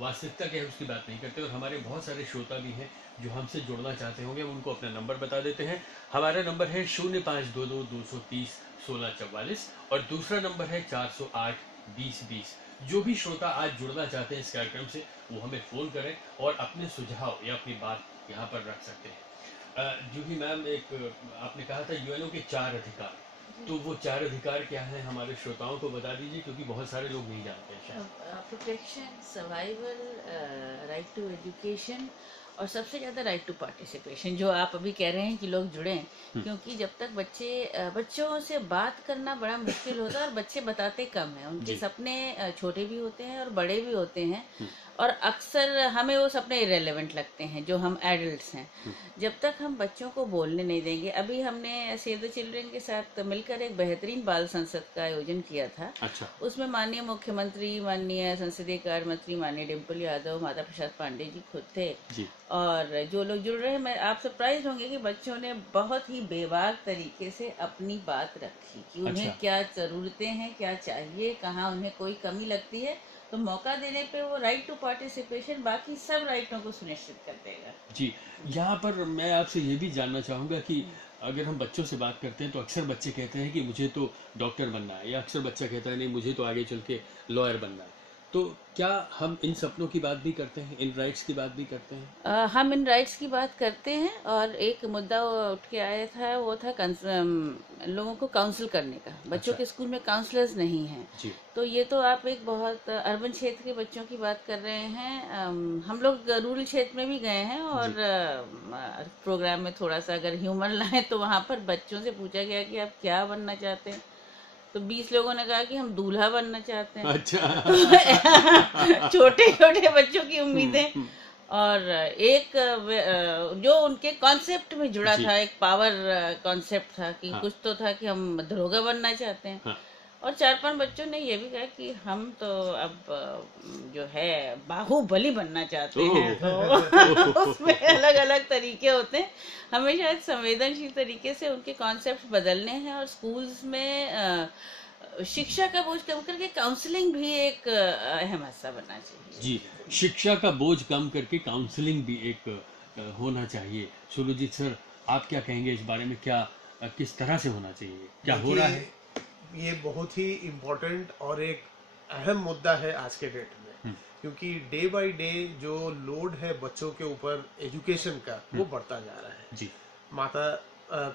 वास्तविकता क्या है उसकी बात नहीं करते। और हमारे बहुत सारे श्रोता भी हैं जो हमसे जुड़ना चाहते होंगे, हम उनको अपना नंबर बता देते हैं। हमारा नंबर है 0522 230 1644 और दूसरा नंबर है 408 20 20। जो भी श्रोता आज जुड़ना चाहते हैं इस कार्यक्रम से, वो हमें फ़ोन करें और अपने सुझाव या अपनी बात यहाँ पर रख सकते हैं। जूही मैम, एक आपने कहा था यूएनओ के 4 अधिकार, तो वो 4 अधिकार क्या हैं हमारे श्रोताओं को बता दीजिए, क्योंकि बहुत सारे लोग नहीं जानते हैं शायद। Protection, survival, right to education और सबसे ज़्यादा राइट टू पार्टिसिपेशन, जो आप अभी कह रहे हैं कि लोग जुड़ें। क्योंकि जब तक बच्चों से बात करना बड़ा मुश्किल होता है और बच्चे बताते कम हैं। उनके सपने छोटे भी होते हैं और बड़े भी होते हैं, और अक्सर हमें वो सपने इरेलेवेंट लगते हैं जो हम एडल्ट्स हैं। जब तक हम बच्चों को बोलने नहीं देंगे, अभी हमने सेव द चिल्ड्रन के साथ मिलकर एक बेहतरीन बाल संसद का आयोजन किया था। अच्छा। उसमें माननीय मुख्यमंत्री, माननीय संसदीय कार्य मंत्री माननीय डिम्पल यादव, माता प्रसाद पांडे जी खुद थे जी। और जो लोग जुड़ रहे हैं, मैं आप सरप्राइज होंगे कि बच्चों ने बहुत ही बेबाक तरीके से अपनी बात रखी कि उन्हें अच्छा। क्या जरूरतें हैं, क्या चाहिए, कहाँ उन्हें कोई कमी लगती है। तो मौका देने पे वो राइट टू पार्टिसिपेशन बाकी सब राइटों को सुनिश्चित कर देगा। जी। यहाँ पर मैं आपसे ये भी जानना चाहूँगा कि अगर हम बच्चों से बात करते हैं तो अक्सर बच्चे कहते हैं कि मुझे तो डॉक्टर बनना है, या अक्सर बच्चा कहता है नहीं मुझे तो आगे चल के लॉयर बनना है। तो क्या हम इन सपनों की बात भी करते हैं, इन राइट्स की बात भी करते हैं? हम इन राइट्स की बात करते हैं, और एक मुद्दा उठ के आया था, वो था लोगों को काउंसिल करने का। बच्चों के स्कूल में काउंसलर्स नहीं हैं। जी। तो ये तो आप एक बहुत अर्बन क्षेत्र के बच्चों की बात कर रहे हैं। हम लोग रूरल क्षेत्र में भी गए हैं और प्रोग्राम में थोड़ा सा अगर ह्यूमर लाए तो वहाँ पर बच्चों से पूछा गया कि आप क्या बनना चाहते हैं, तो 20 लोगों ने कहा कि हम दूल्हा बनना चाहते हैं। अच्छा। छोटे छोटे बच्चों की उम्मीदें। और एक जो उनके कॉन्सेप्ट में जुड़ा था, एक पावर कॉन्सेप्ट था कि कुछ तो था कि हम दरोगा बनना चाहते हैं। और 4-5 बच्चों ने ये भी कहा कि हम तो अब जो है बाहुबली बनना चाहते हैं। तो उसमें अलग अलग तरीके होते हैं। हमें शायद संवेदनशील तरीके से उनके कॉन्सेप्ट बदलने हैं, और स्कूल्स में शिक्षा का बोझ कम करके काउंसलिंग भी एक अहम हिस्सा बनना चाहिए। जी, शिक्षा का बोझ कम करके काउंसलिंग भी एक होना चाहिए। सुरजीत सर, आप क्या कहेंगे इस बारे में? क्या किस तरह से होना चाहिए, क्या हो रहा है? ये बहुत ही इम्पोर्टेंट और एक अहम मुद्दा है आज के डेट में, क्योंकि डे बाय डे जो लोड है बच्चों के ऊपर एजुकेशन का, वो बढ़ता जा रहा है। जी। माता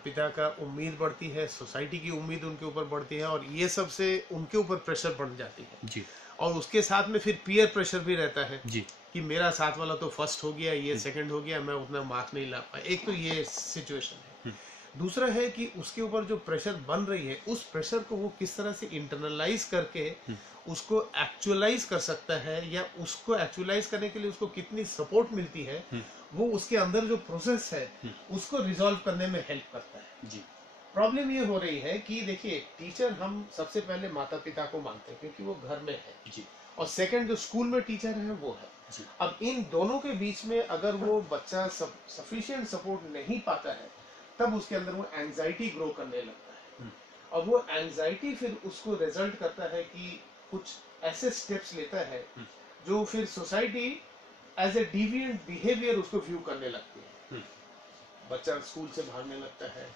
पिता का उम्मीद बढ़ती है, सोसाइटी की उम्मीद उनके ऊपर बढ़ती है, और ये सब से उनके ऊपर प्रेशर बढ़ जाती है। जी। और उसके साथ में फिर पीयर प्रेशर भी रहता है। जी। कि मेरा साथ वाला तो फर्स्ट हो गया, ये सेकंड हो गया, मैं उतना मार्क्स नहीं ला पाया। एक तो ये सिचुएशन है। दूसरा है कि उसके ऊपर जो प्रेशर बन रही है, उस प्रेशर को वो किस तरह से इंटरनलाइज करके उसको एक्चुअलाइज कर सकता है, या उसको एक्चुअलाइज करने के लिए उसको कितनी सपोर्ट मिलती है, वो उसके अंदर जो प्रोसेस है उसको रिजॉल्व करने में हेल्प करता है। जी। प्रॉब्लम ये हो रही है कि देखिए, टीचर हम सबसे पहले माता पिता को मानते हैं क्योंकि वो घर में है। जी। और सेकंड जो स्कूल में टीचर है वो है। जी। अब इन दोनों के बीच में अगर वो बच्चा सफिशिएंट सपोर्ट नहीं पाता है, तब उसके अंदर वो एंजाइटी ग्रो करने लगता है। और वो एंजाइटी फिर उसको रिजल्ट करता है कि कुछ ऐसे स्टेप्स लेता है जो फिर society as a deviant behaviour उसको व्यू करने लगती है। बच्चा स्कूल से भागने लगता है,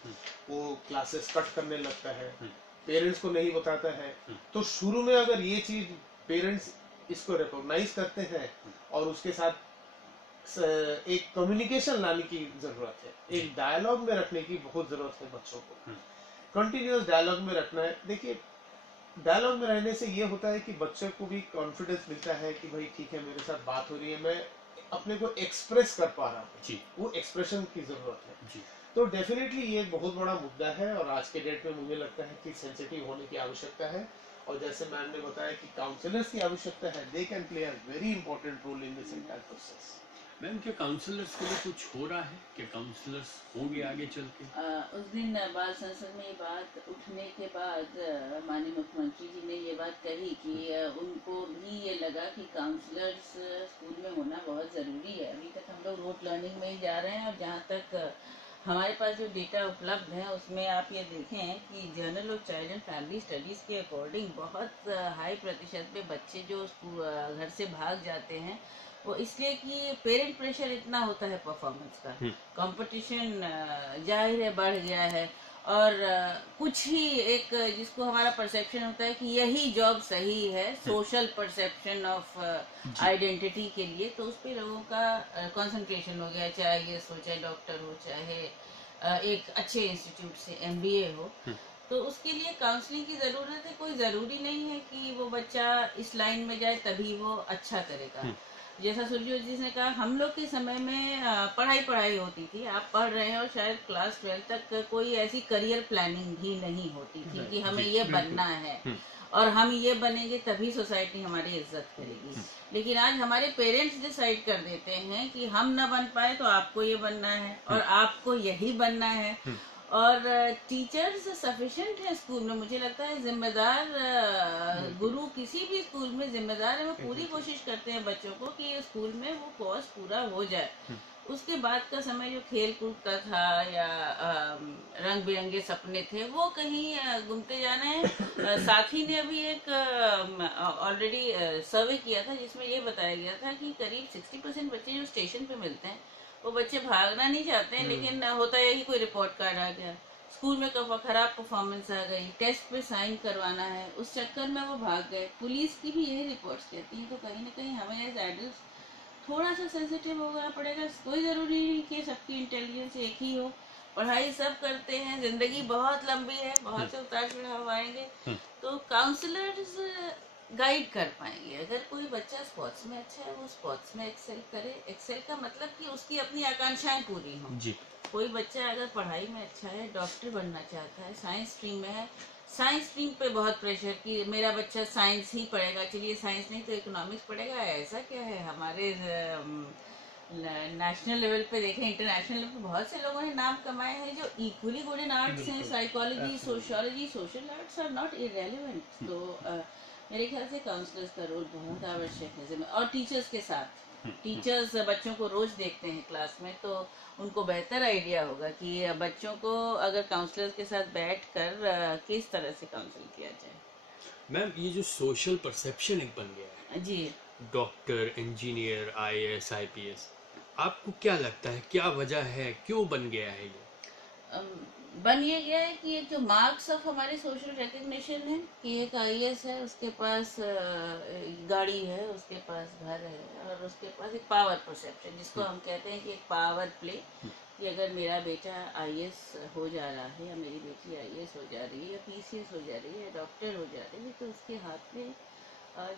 वो क्लासेस कट करने लगता है, पेरेंट्स को नहीं बताता है। तो शुरू में अगर ये चीज पेरेंट्स इसको रिकॉग्नाइज करते हैं और उसके साथ एक कम्युनिकेशन लाने की जरूरत है, एक डायलॉग में रखने की बहुत जरूरत है बच्चों को। कंटिन्यूअस डायलॉग में रखना है। देखिए, डायलॉग में रहने से ये होता है कि बच्चे को भी कॉन्फिडेंस मिलता है कि भाई ठीक है, मेरे साथ बात हो रही है, मैं अपने को एक्सप्रेस कर पा रहा हूँ। वो एक्सप्रेशन की जरूरत है। जी। तो डेफिनेटली ये एक बहुत बड़ा मुद्दा है, और आज के डेट में मुझे लगता है कि सेंसिटिव होने की आवश्यकता है। और जैसे मैम ने बताया कि काउंसलर्स की आवश्यकता है, they can play a very important role in this entire process. Ma'am, क्या काउंसलर्स के लिए कुछ हो रहा है? क्या काउंसलर्स होंगे आगे चल के? उस दिन बाल संसद में ये बात उठने के बाद माननीय मुख्यमंत्री जी ने ये बात कही कि उनको भी ये लगा कि काउंसलर्स स्कूल में होना बहुत ज़रूरी है। अभी तक हम लोग रोट लर्निंग में ही जा रहे हैं, और जहाँ तक हमारे पास जो डेटा उपलब्ध है उसमें आप ये देखें कि journal of child and family studies के अकॉर्डिंग बहुत हाई प्रतिशत पे बच्चे जो घर से भाग जाते हैं वो इसलिए कि पेरेंट प्रेशर इतना होता है परफॉर्मेंस का, कंपटीशन जाहिर है बढ़ गया है, और कुछ ही एक जिसको हमारा परसेप्शन होता है कि यही जॉब सही है, सोशल परसेप्शन ऑफ आइडेंटिटी के लिए, तो उस पे लोगों का कंसंट्रेशन हो गया, चाहे ये हो, चाहे डॉक्टर हो, चाहे एक अच्छे इंस्टीट्यूट से MBA हो। तो उसके लिए काउंसलिंग की जरूरत है। कोई जरूरी नहीं है कि वो बच्चा इस लाइन में जाए तभी वो अच्छा करेगा। जैसा सुरजीत जी ने कहा, हम लोग के समय में पढ़ाई होती थी, आप पढ़ रहे हैं और शायद क्लास 12 तक कोई ऐसी करियर प्लानिंग भी नहीं होती थी कि हमें ये बनना है और हम ये बनेंगे तभी सोसाइटी हमारी इज्जत करेगी। लेकिन आज हमारे पेरेंट्स डिसाइड कर देते हैं कि हम न बन पाए तो आपको ये बनना है और आपको यही बनना है। और टीचर्स सफिशिएंट है स्कूल में, मुझे लगता है जिम्मेदार गुरु किसी भी स्कूल में जिम्मेदार है, वो पूरी कोशिश करते हैं बच्चों को कि स्कूल में वो कोर्स पूरा हो जाए। उसके बाद का समय जो खेल कूद का था या रंग बिरंगे सपने थे वो कहीं घूमते जाना है। साथी ने अभी एक ऑलरेडी सर्वे किया था जिसमें ये बताया गया था कि करीब 60% बच्चे जो स्टेशन पे मिलते हैं वो बच्चे भागना नहीं चाहते हैं, लेकिन होता है कि कोई रिपोर्ट कार्ड आ गया, स्कूल में खराब परफॉर्मेंस आ गई, टेस्ट पे साइन करवाना है, उस चक्कर में वो भाग गए। पुलिस की भी यही रिपोर्ट्स कहती हैं। तो कहीं ना कहीं हमें एज एडल्ट थोड़ा सा सेंसिटिव होना पड़ेगा। कोई जरूरी नहीं कि सबकी इंटेलिजेंस एक ही हो, पढ़ाई सब करते हैं, जिंदगी बहुत लंबी है, बहुत से उतार चढ़ाव आएंगे, तो काउंसलर्स गाइड कर पाएंगे। अगर कोई बच्चा स्पोर्ट्स में अच्छा है वो स्पोर्ट्स में एक्सेल करे। एक्सेल का मतलब कि उसकी अपनी आकांक्षाएं पूरी हों जी। कोई बच्चा अगर पढ़ाई में अच्छा है, डॉक्टर बनना चाहता है, साइंस स्ट्रीम में है, साइंस स्ट्रीम पे बहुत प्रेशर कि मेरा बच्चा साइंस ही पढ़ेगा, चलिए साइंस नहीं तो इकोनॉमिक्स पढ़ेगा। ऐसा क्या है, हमारे नेशनल लेवल पे देखें, इंटरनेशनल लेवल पे बहुत से लोगों ने नाम कमाए हैं जो इक्वली गुड इन आर्ट्स हैं। Psychology, sociology, social arts are not irrelevant. तो मेरे ख्याल से काउंसलर्स का रोल बहुत आवश्यक है। और टीचर्स के साथ, टीचर्स बच्चों को रोज देखते हैं क्लास में, तो उनको बेहतर आइडिया होगा कि बच्चों को अगर काउंसलर्स के साथ बैठकर किस तरह से काउंसिल किया जाए। मैम, ये जो सोशल परसेप्शन एक बन गया है जी, डॉक्टर, इंजीनियर, IAS, IPS, आपको क्या लगता है क्या वजह है, क्यों बन गया है ये? बन ये गया है कि एक जो मार्क्स ऑफ हमारे सोशल रिकग्निशन है कि एक IAS है, उसके पास गाड़ी है, उसके पास घर है, और उसके पास एक पावर परसेप्शन जिसको हम कहते हैं कि एक पावर प्ले, कि अगर मेरा बेटा IAS हो जा रहा है या मेरी बेटी IAS हो जा रही है या PCS हो जा रही है या डॉक्टर हो जा रही है, तो उसके हाथ में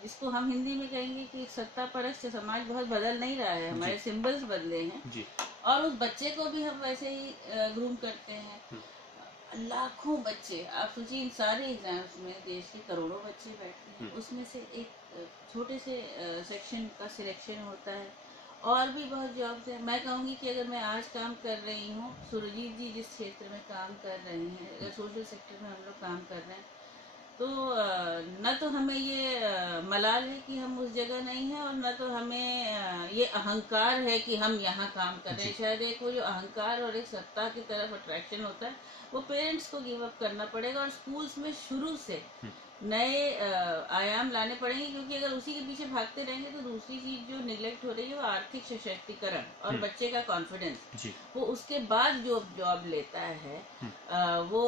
जिसको हम हिंदी में कहेंगे कि सत्ता परस्त समाज बहुत बदल नहीं रहा है, हमारे सिंबल्स बदले हैं जी। और उस बच्चे को भी हम वैसे ही ग्रूम करते हैं। लाखों बच्चे, आप सोचिए इन सारे एग्जाम्स में देश के करोड़ों बच्चे बैठते हैं, उसमें से एक छोटे से सेक्शन का सिलेक्शन होता है। और भी बहुत जॉब्स है। मैं कहूँगी कि अगर मैं आज काम कर रही हूँ, सुरजीत जी जिस क्षेत्र में काम कर रही हैं, अगर सोशल सेक्टर में हम लोग काम कर रहे हैं, तो न तो हमें ये मलाल है कि हम उस जगह नहीं हैं, और न तो हमें ये अहंकार है कि हम यहाँ काम कर रहे हैं। शायद एक वो जो अहंकार और एक सत्ता की तरफ अट्रैक्शन होता है, वो पेरेंट्स को गिव अप करना पड़ेगा और स्कूल्स में शुरू से नए आयाम लाने पड़ेंगे, क्योंकि अगर उसी के पीछे भागते रहेंगे तो दूसरी चीज जो निगलेक्ट हो रही है वो आर्थिक सशक्तिकरण और बच्चे का कॉन्फिडेंस। वो उसके बाद जो जॉब लेता है वो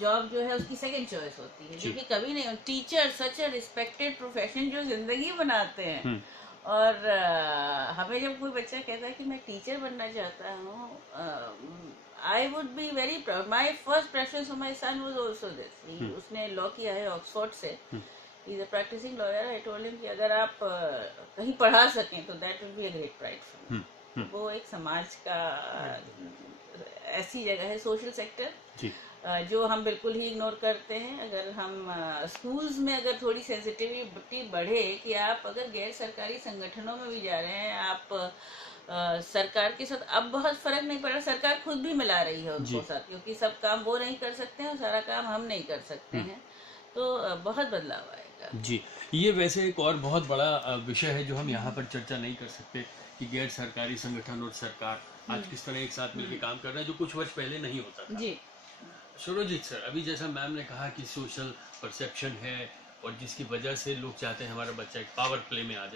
जॉब जो है उसकी सेकंड चॉइस होती है, जो कि कभी नहीं। टीचर सच ए रिस्पेक्टेड प्रोफेशन जो जिंदगी बनाते हैं, और हमें जब कोई बच्चा कहता है कि मैं टीचर बनना चाहता हूँ, I would be very proud. My first preference for my son was also this. उसने लॉ किया है ऑक्सफोर्ड से. He's a practicing lawyer. I told him कि अगर आप कहीं पढ़ा सकें तो that will be a great pride for me. वो एक समाज का ऐसी जगह है, सोशल सेक्टर, जो हम बिल्कुल ही इग्नोर करते हैं। अगर हम स्कूल्स में अगर थोड़ी सेंसिटिविटी बढ़े कि आप अगर गैर सरकारी संगठनों में भी जा रहे हैं, आप सरकार के साथ, अब बहुत फर्क नहीं पड़ रहा, सरकार खुद भी मिला रही है उनको साथ, क्योंकि सब काम वो नहीं कर सकते हैं और सारा काम हम नहीं कर सकते हैं, तो बहुत बदलाव आएगा जी। ये वैसे एक और बहुत बड़ा विषय है जो हम यहाँ पर चर्चा नहीं कर सकते कि गैर सरकारी संगठन और सरकार आज किस तरह एक साथ मिलकर काम कर रहे हैं, जो कुछ वर्ष पहले नहीं होता था। जी। सुरजीत सर, अभी जैसा मैम ने कहा कि सोशल परसेप्शन है और जिसकी वजह से लोग चाहते हैं हमारा बच्चा एक पावर प्ले में आ जाए,